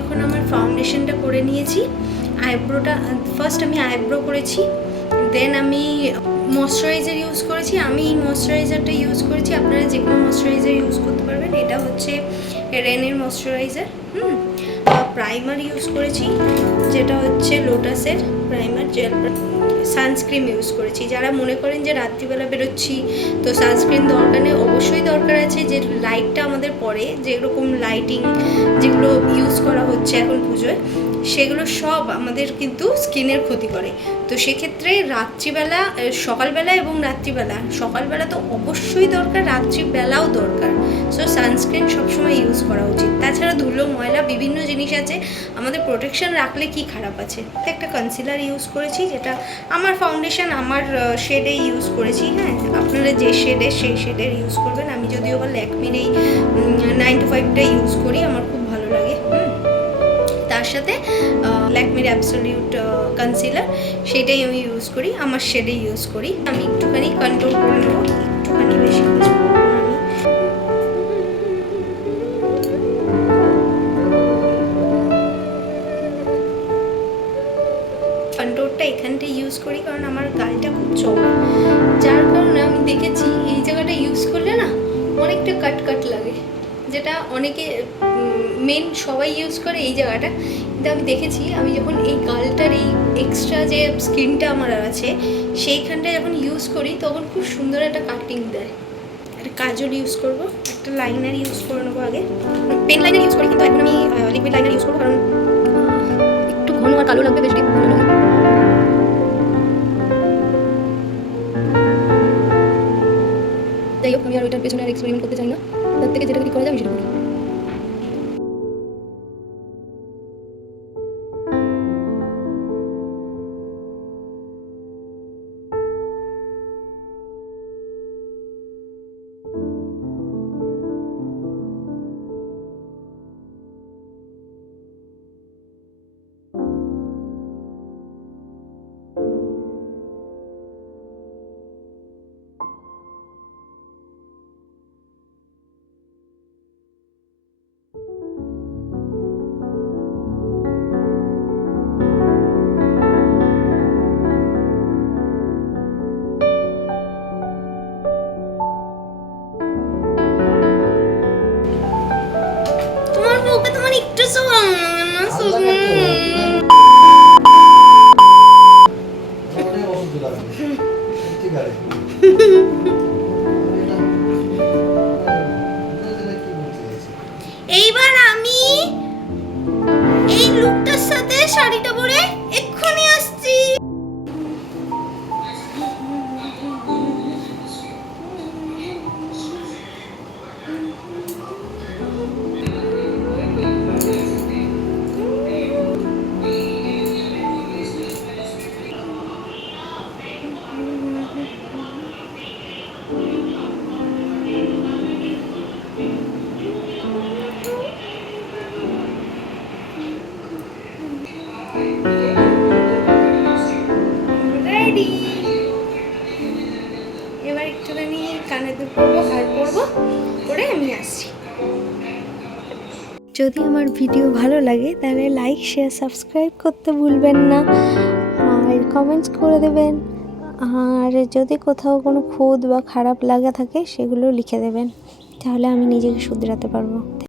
এখন আমার ফাউন্ডেশনটা করে নিয়েছি, আইব্রোটা ফার্স্ট আমি আইব্রো করেছি, দেন আমি ময়শ্চারাইজার ইউজ করেছি। আমি এই ময়শ্চারাইজারটা ইউজ করেছি, আপনারা যে কোনো ময়শ্চারাইজার ইউজ করতে পারবেন। এটা হচ্ছে রেনের ময়শ্চারাইজার। প্রাইমার ইউজ করেছি, যেটা হচ্ছে লোটাসের প্রাইমার জেল। সানস্ক্রিন ইউজ করেছি। যারা মনে করেন যে রাত্রিবেলা বেরোচ্ছি তো সানস্ক্রিন দরকার নেই, অবশ্যই দরকার আছে। যে লাইটটা আমাদের পড়ে, যেরকম লাইটিং যেগুলো ইউজ করা হচ্ছে এখন পুজোয়, সেগুলো সব আমাদের কিন্তু স্কিনের ক্ষতি করে। তো সেক্ষেত্রে রাত্রিবেলা, সকালবেলা এবং রাত্রিবেলা, সকালবেলা তো অবশ্যই দরকার, রাত্রিবেলাও দরকার। সো সানস্ক্রিন সবসময় ইউজ করা উচিত। তাছাড়া ধুলো ময়লা বিভিন্ন জিনিস আছে, আমাদের প্রোটেকশন রাখলে কি খারাপ আছে। একটা কনসিলার ইউজ করেছি, যেটা আমার ফাউন্ডেশন আমার শেডে ইউজ করেছি। হ্যাঁ, আপনারা যে শেডে সেই শেডের ইউজ করবেন। আমি যদিও বা ল্যাকমির এই 9 to 5টা ইউজ করি, আমার খুব ভালো লাগে। তার সাথে ল্যাকমির অ্যাবসলিউট কনসিলার, সেটাই আমি ইউজ করি, আমার শেডে ইউজ করি। আমি একটুখানি কন্ট্রোল করে নেবো, একটুখানি বেশি ইউজ করবো আমি। কন্ট্রোলটা এখানটা ইউজ করি কারণ আমার গালটা খুব চওড়া, যার কারণে আমি দেখেছি এই জায়গাটা ইউজ করলে না অনেকটা কাট কাট লাগে, যেটা অনেকে মেন সবাই ইউজ করে এই জায়গাটা। কিন্তু আমি দেখেছি, আমি যখন এই গালটার এই এক্সট্রা যে স্কিনটা আমার আছে সেইখানটা যখন ইউজ করি তখন খুব সুন্দর একটা কাটিং দেয়। একটা কাজল ইউজ করব, একটা লাইনার ইউজ করে নেবো। আগে পেন লাইনার ইউজ করি, কিন্তু এখন আমি লিকুইড লাইনার ইউজ করবো, কারণ একটু ঘন আর কালো লাগবে, বেশি ভালো লাগে। যাই হোক, আমি আর ওইটার পেছনে আর এক্সপেরিমেন্ট করতে চাই না, তার থেকে যেটা কি করা যায় আমি সেটা করি। এইবার আমি এই লুকটার সাথে শাড়িটা পরে এক্ষুনি আসছি। রেডি। এবার একটুখানি কানে দুল পরবো, হার পরবো, করে আমি আসছি। যদি আমার ভিডিও ভালো লাগে তাহলে লাইক, শেয়ার, সাবস্ক্রাইব করতে ভুলবেন না, আর কমেন্টস করে দেবেন। আর যদি কোথাও কোনো খুঁত বা খারাপ লাগা থাকে সেগুলো লিখে দেবেন, তাহলে আমি নিজেকে শুধরাতে পারবো।